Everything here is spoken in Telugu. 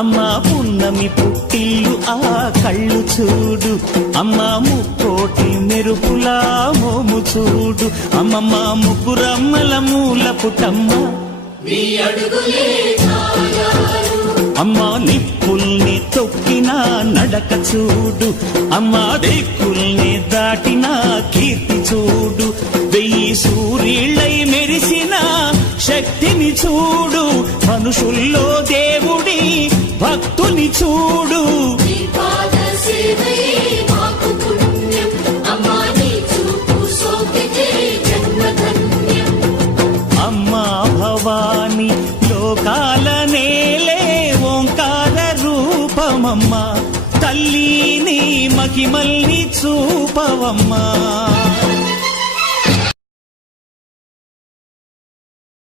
అమ్మా పున్నమి పుట్టిల్లు ఆ కళ్ళు చూడు, అమ్మా ముక్కోటి మెరుపులా మోము చూడు, అమ్మమ్మ ముగ్గురమ్మల మూల పుటమ్మ అమ్మా నిప్పుల్ని తొక్కిన నడక చూడు, అమ్మా దిక్కుల్ని దాటిన కీర్తి చూడు, 1000 సూర్యుళ్ళై మెరిసిన శక్తిని చూడు, మనుషుల్లో దేవుడి భక్తుని చూడు. అమ్మా భవాని లోకాల నేలే ఓంకార రూపమమ్మా, తల్లి నీ మహిమల్ని చూపవమ్మా.